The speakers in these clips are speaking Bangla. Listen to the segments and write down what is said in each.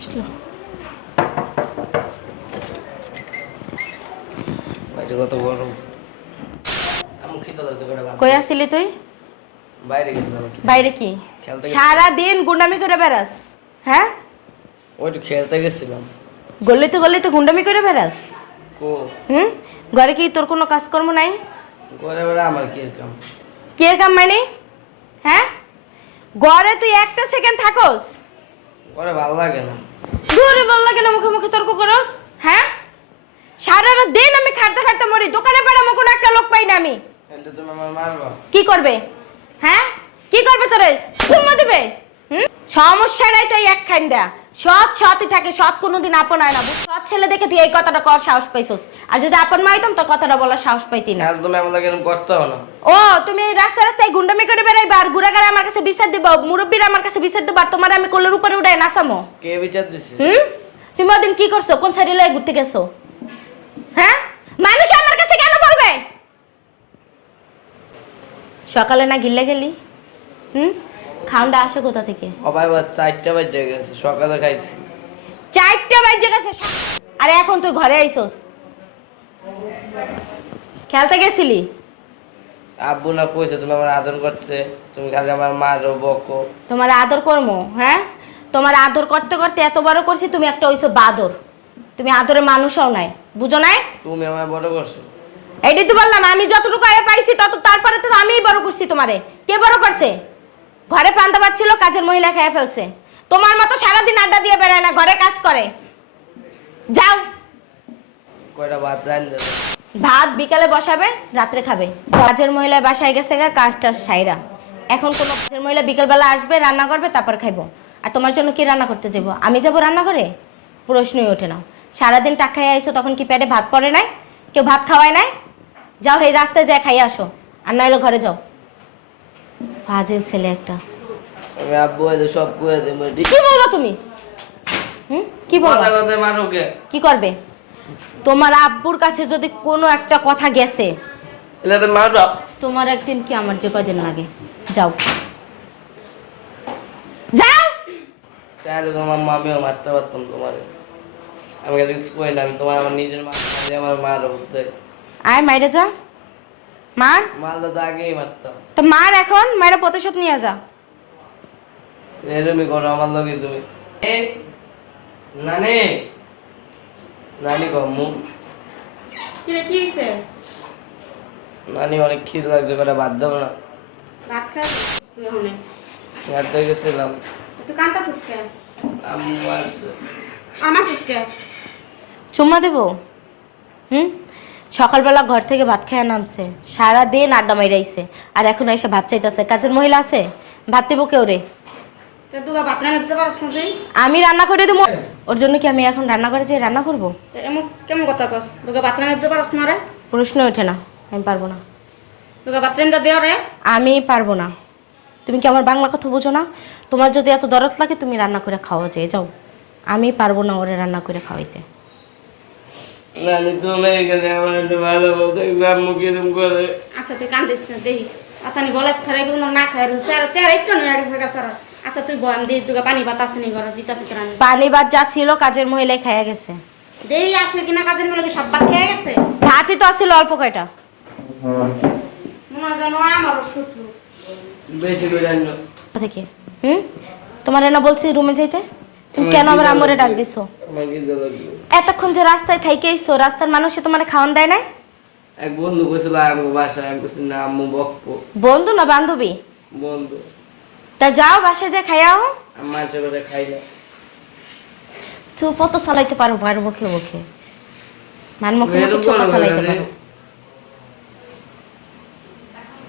আসলো। বাইরে কত গরম। কই আসিলি তুই? বাইরে গেছিলাম বাইরে কি? খেলতে সারা দিন গুন্ডামি করে বেড়াস হ্যাঁ? ওই একটু খেলতে গেছিলাম। গলিতে গলিতে গুন্ডামি করে বেড়াস? কো? হুম? ঘরে কি তোর কোনো কাজকর্ম নাই? ঘরে বেড়া আমার কি কাম? কে কাম মানে? হ্যাঁ? ঘরে তুই একটা সেকেন্ড থাকোস। ভালো লাগে না। দূরে লাগে না মুখে মুখে তর্ক করস? হ্যাঁ? সারা রাত দিন আমি খাটতে খাটতে মরি দোকানে বেড়ামো কোনো একটা লোক পাই না আমি। কিন্তু তুমি আমার মারবা। কি করবে? হ্যাঁ? কি করবে তোরে? চুম্মা দিবে? হুম? সমস্যাটাই তো এই এক খাইন দেয়া। সৎ সৎই থাকে সৎ কোনোদিন আপন হয় না? সৎ ছেলে দেখে তুই এই কথাটা কর সাহস পাইছস। আর যদি আপন মাইতাম তো কথাটা বলার সাহস পাইতি না। তুমি আমার লাগে এরকম করতে না। ও তুমি এই রাস্তা রাস্তায় গুন্ডামি করে বেড়াইবা আর গুড়াগারে আমার কাছে বিচার দিব মুরব্বীরা আমার কাছে বিচার দিব আর তোমার আমি কোলের উপরে উড়াই নাচামো। কে বিচার দিছে? হুম? তুমি ওদিন কি করছ? কোন সাইডে লয়ে ঘুরতে গেছো? হ্যাঁ? মানুষ আমার কাছে কেন বলবে সকালে না গিল্লে গেলি? হুম? খাউন্ডা আসে কোথা থেকে? সবাই আবার চারটা বাজে গেছে সকালে খাইছি। চারটে বাজে গেছে আরে এখন তুই ঘরে আইসোস। খেলতে গেছিলি? আব্বু না কইছে তুমি আমার আদর করতে তুমি খালি আমার মারো বকো। তোমার আদর কর্ম হ্যাঁ? তোমার আদর করতে করতে এত বড় করছি তুমি একটা ওইসো বাদর। তুমি আদরের মানুষও নাই বুঝো নাই? তুমি আমার বড় করছ। এইটাই তো বললাম আমি যতটুকু আগে পাইছি তত তারপরে তো আমিই বড় করছি তোমারে। কে বড় করছে? ঘরে প্রান্ত পাচ্ছিল কাজের মহিলা খেয়ে ফেলছে। তোমার মতো সারাদিন আড্ডা দিয়ে বেড়ায় না ঘরে কাজ করে। যাও। কয়টা ভাত রান ভাত বিকালে বসাবে রাত্রে খাবে। কাজের মহিলা বাসায় গেছে গা কাজটা সাইরা। এখন কোনো কাজের মহিলা বিকেলবেলা আসবে রান্না করবে তারপর খাইবো। আর তোমার জন্য কি রান্না করতে যাব? আমি যাব রান্না করে প্রশ্নই ওঠে না। সারাদিন টাকা খাইয়ে আইসো তখন কি পেটে ভাত পড়ে নাই? কেউ ভাত খাওয়ায় নাই? যাও এই রাস্তায় যায় খাইয়ে আসো। আর নাইলে ঘরে যাও। ফাজিল ছেলে একটা। আমি আব্বু হয়তো সব করে দেবো ঠিক কি বলব তুমি? হুম? কি বলব? কথা কথা মারো কে কি করবে? তোমার আব্বুর কাছে যদি কোনো একটা কথা গেছে এলে তো মারবা তোমার একদিন কি আমার যে কদিন লাগে? যাও। যাও! চাইলে তোমার মামিও মারতে পারতাম তোমার। আমি কাছে কিছু কই না আমি তোমার আমার নিজের মা আমার মার বুঝতে আয় মাইরে যা। মার। মারলে তো আগেই মারতাম। তো মার এখন মায়েরা প্রতিশোধ নিয়ে যা। এরমি করো আমার লগে তুমি। এ, নানি নানি কম্মু কিরে কি হইছে? নানি অনেক খিদ লাগছে করে বাদ দেবো না। ভাত খাস তুই ওখানে খেলতে গেছিলাম। তুই কান্তাছিস কে আম্মু মারছে। আমার কে চুম্মা দেব? হুম? সকালবেলা ঘর থেকে ভাত খেয়ে নামছে। সারা দিন আড্ডা মাইরাইছে। আর এখন এসে ভাত চাইতেছে। কাজের মহিলা আছে? ভাত দিব কেউ রে? আমি রান্না করে দেবো। ওর জন্য কি আমি এখন রান্না করে যে রান্না করব? এমন কেমন কথা কস? দুগা বাতনা দিতে পারছ না রে? প্রশ্ন ওঠে না। আমি পারব না। দুগা বাতনা দেও রে। আমি পারব না। তুমি কি আমার বাংলা কথা বুঝো না? তোমার যদি এত দরদ লাগে তুমি রান্না করে খাওয়া যায়। যাও। আমি পারব না ওরে রান্না করে খাওয়াইতে। নানি তুমি গেলে আমার একটু ভালো বলতে আম্মু কিরম করে? আচ্ছা তুই কান্দিস না দেই আতানি বলাস খারাপ এগুলো না খাই চেয়ার চেয়ার একটু নয় গেছে গাছারা আচ্ছা তুই বল দি দুগা পানি বাতাস নি ঘর দিতাছে কেন? পানি ভাত যা ছিল কাজের মহিলায় খাইয়া গেছে। দেই আছে কিনা কাজের কি সব ভাত খেয়ে গেছে? ভাতই তো আসছিল অল্প কয়টা। মনে হয় যেন আমার শত্রু। বেশি করে আনলো। থেকে? হুম? তোমার না বলছি রুমে যাইতে? তুমি আমার কেন আমরে ডাক দিছো? আমার এতক্ষণ যে রাস্তায় থাইকে আইছো রাস্তার মানুষে তোমার খাওয়ান দেয় না এক বন্ধু কইছিল আমাকে বাসায় আমি কইছি না আম্মু বকবো বন্ধু না বান্ধবী? বন্ধু। তা যাও বাসায় যে খাইয়াও আমি মাঝে করে খাই না। তো কত চালাইতে পারো বার মুখে মুখে? মান মুখে মুখে এরকম চালাইতে পারো।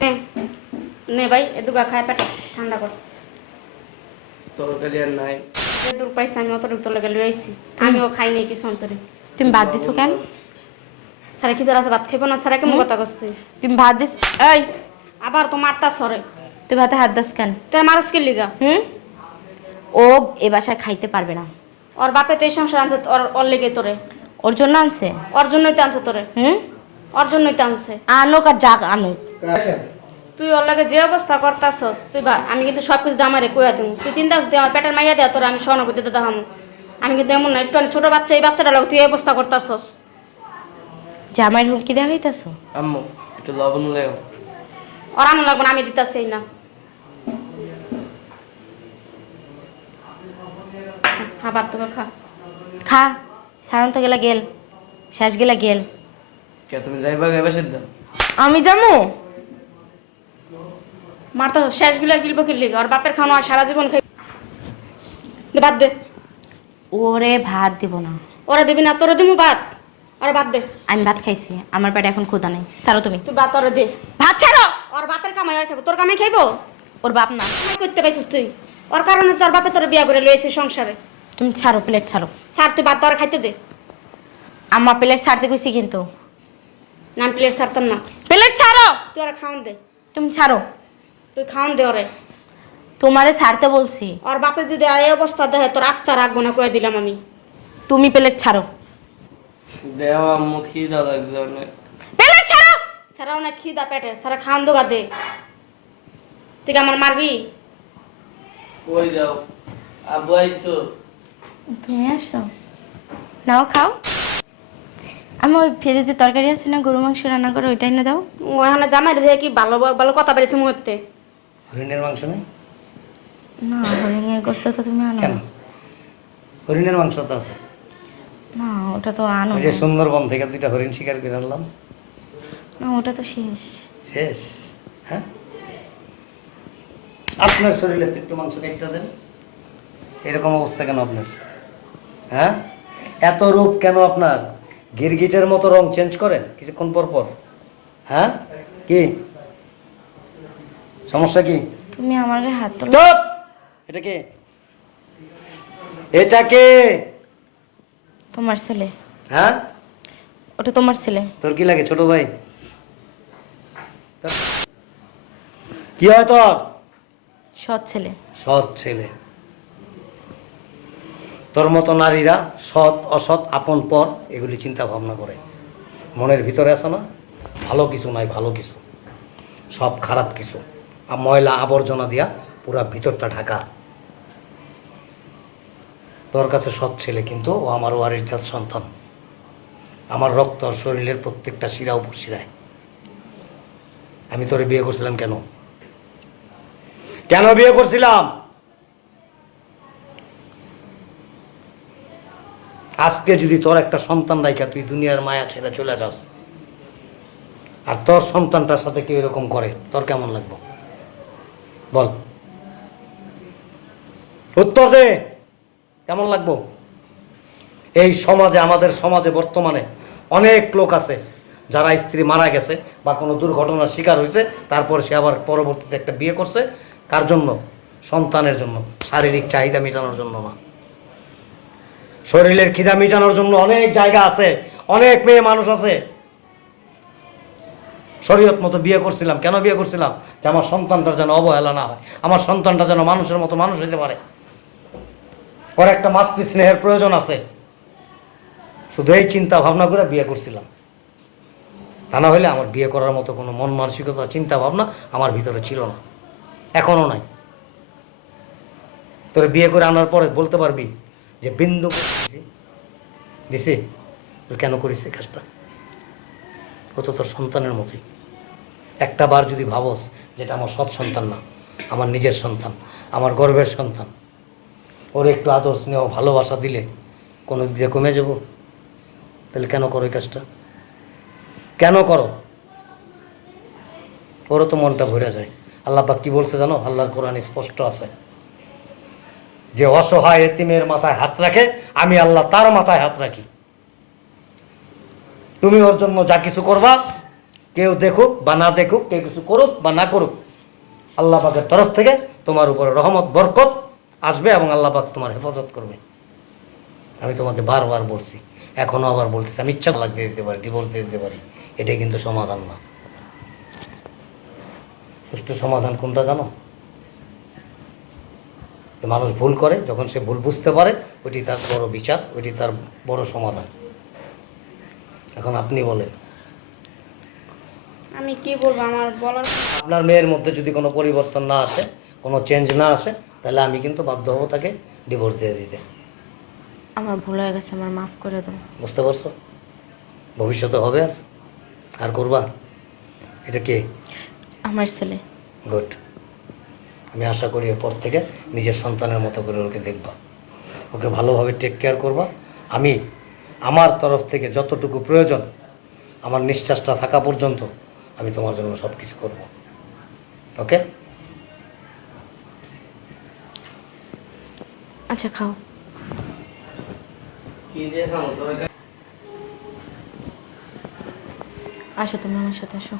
নে, নে ভাই এ দুগা খায় পেট ঠান্ডা কর। তরকারি আর নাই। যে দূর পাইছে আমি অত দূর লেগে লই আইছি। আমিও খাই নাই কিছু অন্তরে তুমি ভাত দিছো কেন? সারা খিদার আছে ভাত খাইব না সারা কেমন কথা কস তুই? তুমি ভাত দিস এই! আবার তো মারতা সরে। তুই ভাতে হাত দাস কেন? তুই মারস কি লিগা? হুম? ও এ বাসায় খাইতে পারবে না। ওর বাপে তো এই সংসার আনছে ওর ওর লেগে তোরে। ওর জন্য আনছে? ওর জন্যই তো আনছে তোরে। হুম? ওর জন্যই তো আনছে। আনুক আর যাক আনুক। তুই ওর লাগে যে অবস্থা করতাছস তুই বা আমি কিন্তু সব কিছু জামারে কইয়া দিমু। তুই চিন্তা করছিস তুই আমার পেটের মাইয়া দেয়া তোর আমি করতে দাম আমি কিন্তু এমন না একটু ছোট বাচ্চা এই বাচ্চাটা লোক তুই এই অবস্থা করতেছস। জামাইয়ের হুমকি দেখাইতেছো আম্মু একটু লবণ লেও। ওর আনো লাগবে না আমি দিতেছি না। খাবার তোকে খা। খা সাধারণত গেলা গেল শেষ গেলা গেল। কে তুমি যাইবা গাইবা সিদ্ধ? আমি যাব মার তো শেষগুলা গিলবো কিনলি ওর বাপের খাওয়া আর সারা জীবন খাই দে, বাদ দে। ওরে ভাত দিব না। ওরা দিবি না তোরা দিমু বাদ ওরা বাদ দে। আমি ভাত খাইছি আমার পেটে এখন ক্ষুধা নেই। ছাড়ো তুমি। তুই বাদ ওরা দে। ভাত ছাড়ো! ওর বাপের কামাই আর খাব তোর কামাই খাইবো? ওর বাপ না। কামাই করতে পাইছিস তুই? ওর কারণে তোর বাপে তোর বিয়া করে লইছিস সংসারে। তুমি ছাড়ো প্লেট ছাড়ো। স্যার তুই বাদ তোর খাইতে দে। আমার প্লেট ছাড়তে কইছি কিন্তু। না প্লেট ছাড়তাম না। প্লেট ছাড়ো! তুই ওরা খাওয়ান দে। তুমি ছাড়ো। তুই খাওয়ান দে ওরে। তোমারে ছাড়তে বলছি। ওর বাপে যদি এই অবস্থা দেখে তোর রাস্তা রাখব না কয়ে দিলাম আমি। তুমি প্লেট ছাড়ো। দেও আম্মু খিদা লাগছে অনেক। প্লেট ছাড়ো! সারা অনেক খিদা পেটে সারা খাওয়ান দোগা দে তুই আমার মারবি? কই যাও? আব্বু আইসো। তুমি আসছো? নাও খাও। আমি ওই ফ্রিজে তরকারি আছে না গরু মাংস রান্না করে ওইটাই না দাও। ও এখানে জামাই দেখে কি ভালো ভালো কথা বেড়েছে মুহূর্তে। হরিণের মাংস নেই? না হরিণের গোস্ত তো তুমি আনো কেন? হরিণের মাংস তো আছে। না ওটা তো আনো ওই যে সুন্দরবন থেকে দুইটা হরিণ শিকার করে আনলাম। না ওটা তো শেষ। শেষ? হ্যাঁ? আপনার শরীরে একটু মাংস একটা দেন। এরকম অবস্থা কেন আপনার? হ্যাঁ? এত রূপ কেন আপনার? গিরগিটের মতো রং চেঞ্জ করেন কিছুক্ষণ পর পর। হ্যাঁ? কি? সমস্যা কি? তুমি আমার গায়ে হাত তোলো। চুপ! এটা কে? এটা কে? তোমার ছেলে। হ্যাঁ? ওটা তোমার ছেলে। তোর কি লাগে ছোট ভাই? কি হয় তোর? সৎ ছেলে। সৎ ছেলে। তোর মতো নারীরা সৎ অসৎ আপন পর এগুলি চিন্তা ভাবনা করে। মনের ভিতরে আছে না? ভালো কিছু নাই ভালো কিছু। সব খারাপ কিছু। ময়লা আবর্জনা দিয়া পুরা ভিতরটা ঢাকা। তোর কাছে সৎ ছেলে কিন্তু ও আমার ওয়ারিস জাত সন্তান। আমার রক্ত আর শরীরের প্রত্যেকটা শিরা উপশিরায় আমি তোরে বিয়ে করছিলাম কেন? কেন বিয়ে করছিলাম? আজকে যদি তোর একটা সন্তান রাইখা, তুই দুনিয়ার মায়া ছেড়ে চলে যাস। আর তোর সন্তানটার সাথে কেউ এরকম করে, তোর কেমন লাগবে? বল। উত্তর দে। কেমন লাগবো? এই সমাজে, আমাদের সমাজে বর্তমানে অনেক লোক আছে, যারা স্ত্রী মারা গেছে বা কোনো দুর্ঘটনার শিকার হয়েছে, তারপরে সে আবার পরবর্তীতে একটা বিয়ে করছে। কার জন্য? সন্তানের জন্য। শারীরিক চাহিদা মেটানোর জন্য না। শরীরের খিদা মেটানোর জন্য অনেক জায়গা আছে, অনেক মেয়ে মানুষ আছে। শরীয়ত মতো বিয়ে করছিলাম, কেন বিয়ে করছিলাম? যে আমার সন্তানটার যেন অবহেলা না হয়, আমার সন্তানটা যেন মানুষের মতো মানুষ হইতে পারে। ওর একটা মাতৃ স্নেহের প্রয়োজন আছে। শুধু এই চিন্তা ভাবনা করে বিয়ে করছিলাম। তা না হলে আমার বিয়ে করার মতো কোনো মন মানসিকতা চিন্তা ভাবনা আমার ভিতরে ছিল না। এখনও নাই। তোরে বিয়ে করে আনার পরে বলতে পারবি যে বিন্দু দিছি কেন করিস কাজটা? ও তো তোর সন্তানের মতোই। একটা বার যদি ভাবস যেটা আমার সৎ সন্তান না, আমার নিজের সন্তান, আমার গর্বের সন্তান, ওর একটু আদর স্নেহ, ভালোবাসা দিলে কোনো দিক কমে যাব? তাহলে কেন করো এই কাজটা? কেন করো? ওরও তো মনটা ভরে যায়। আল্লাহ পাক কি বলছে জানো? আল্লাহর কোরআন স্পষ্ট আছে। যে অসহায় এতিমের মাথায় হাত রাখে, আমি আল্লাহ তার মাথায় হাত রাখি। তুমি ওর জন্য যা কিছু করবা কেউ দেখুক বা না দেখুক, কেউ কিছু করুক বা না করুক, আল্লাহ পাকের তরফ থেকে তোমার উপরে রহমত, বরকত আসবে এবং আল্লাহ পাক তোমার হেফাজত করবে। আমি তোমাকে বারবার বলছি এখনও আবার বলতেছি, আমি ইচ্ছা লাগ দিয়ে দিতে পারি ডিভোর্স দিয়ে দিতে পারি, এটাই কিন্তু সমাধান না। সুষ্ঠু সমাধান কোনটা জানো? যে মানুষ ভুল করে, যখন সে ভুল বুঝতে পারে, ওইটি তার বড় বিচার, ওইটি তার বড় সমাধান। এখন আপনি বলেন আমি কি বলব আমার বলার আপনার মেয়ের মধ্যে যদি কোনো পরিবর্তন না আসে কোনো চেঞ্জ না আসে তাহলে আমি কিন্তু বাধ্য হব তাকে ডিভোর্স দিয়ে দিতে। আমার ভুল হয়ে গেছে আমার মাফ করে দাও। বুঝতে পারছ? ভবিষ্যতে হবে আর আর করবা? এটা কে? আমার ছেলে। গুড আমি আশা করি এরপর থেকে নিজের সন্তানের মতো করে ওকে দেখবা। ওকে ভালোভাবে টেক কেয়ার করবা। আমি আমার তরফ থেকে যতটুকু প্রয়োজন আমার নিঃশ্বাসটা থাকা পর্যন্ত আমি তোমার জন্য সব কিছু করব। ওকে? আচ্ছা খাও। আসো তুমি আমার সাথে আসো।